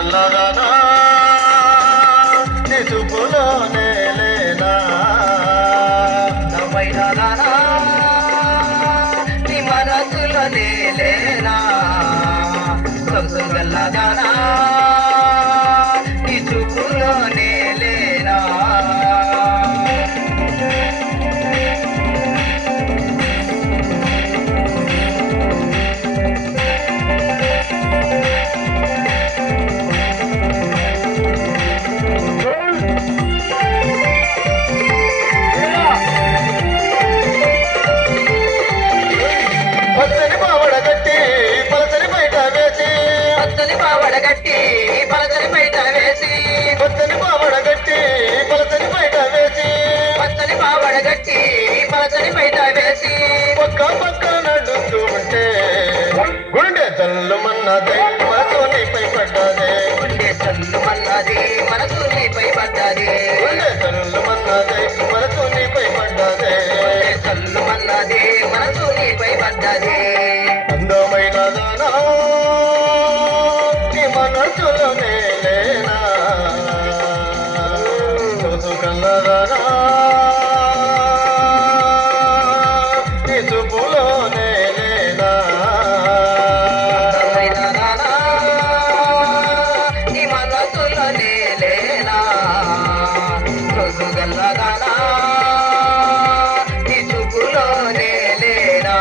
కల్లదానా నీ చూపులోనే లేనా నవ్వైన దానా నీ మనసులోనే లేనా సొగసు గల్లదానా నీ చూపులోనే లేనా పచ్చని పావడ కట్టి పలసని బయట వేసి పచ్చని పావడ కట్టి పలసని బయట వేసి పచ్చని పావడ కట్టి పలసని బయట వేసి పచ్చని పావడ కట్టి పలసని బయట వేసి పక్క పక్క నడుస్తూ ఉంటే గుండె తల్లుమన్నదే మనతో నీపై పడ్డదే గుండె చల్లుమన్నది మనసు నీపై పడ్డది గుండె తల్లుమన్నదే మనతో నీపై పడ్డదే గుండె చల్లుమన్నది మనసు నీపై పడ్డది అందమైన దానా నీ మనసులోనే లేనా సొగసు కల్లదానా నీ చూపులోనే లేనా అందమైన దానా నీ మనసులోనే లేనా సొగసు గల్లదానా నీ చూపులోనే లేనా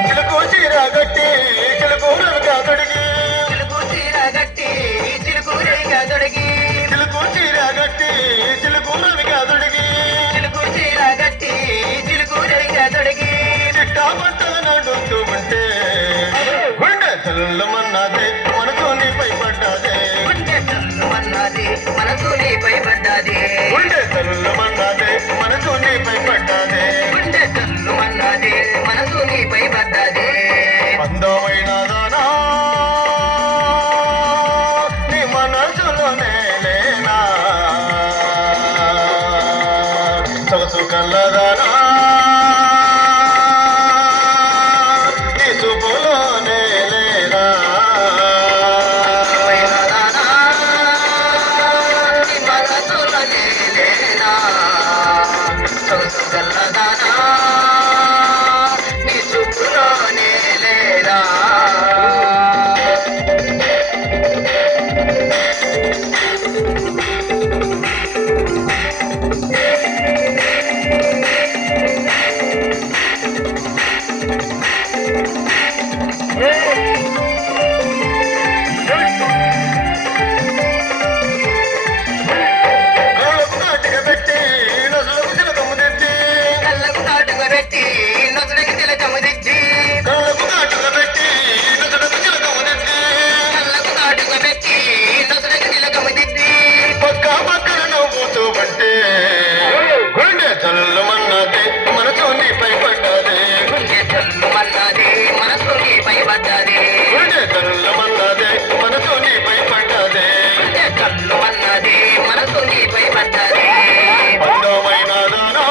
చిలుకు చీర గట్టి చిలుకు వెనుక తొడిగి చిలుకు చీర గట్టి చిలుకు రేగా తొడిగి చిలుకు చీర గట్టి చిలుకు వెనుక తొడిగి చిలుకు చీర గట్టి చిలుకు రేగా తొడిగి చిట్టా పట్టల నడుస్తూ ఉంటే గుండె చల్లమన్నదే మనసు నీపై పడ్డదే గుండె చల్లుమన్నది మనసు నీపై పడ్డది గుండె చల్లమన్నదే మనసు నీపై పడ్డదే గుండె చల్లుమన్నది మనసు నీపై పడ్డది అందమైన దానా నీ మనసులోనే లేనా సొగసు కల్లదానా నీ చూపులోనే లేనా పైనదానా నీ మనసులోనే లేనా సొగసు గల్లదానా నీ చూపులోనే లేనా కళ్ళకు కాటిక పెట్టి నదులకు చిలకము తెచ్చి కళ్ళకు కాటుక పెట్టి నొసడికి తిలకము తెచ్చి కళ్ళకు కాటిక పెట్టి నదులకు చిలకము తెచ్చి కళ్ళకు కాటుక పెట్టి నొసడికి తిలకము తెచ్చి పక్క పక్కన నవ్వుతూ ఉంటే గుండె చల్లమన్నదే మనసు నీపై పడ్డదే గుండె చల్లుమన్నది మనసు నీపై పడ్డది గుండె చల్లమన్నదే మనసు నీపై పడ్డదే గుండె చల్లుమన్నది మనసు నీపై పడ్డది అందమైన దానా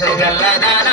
సరిగల్లదాన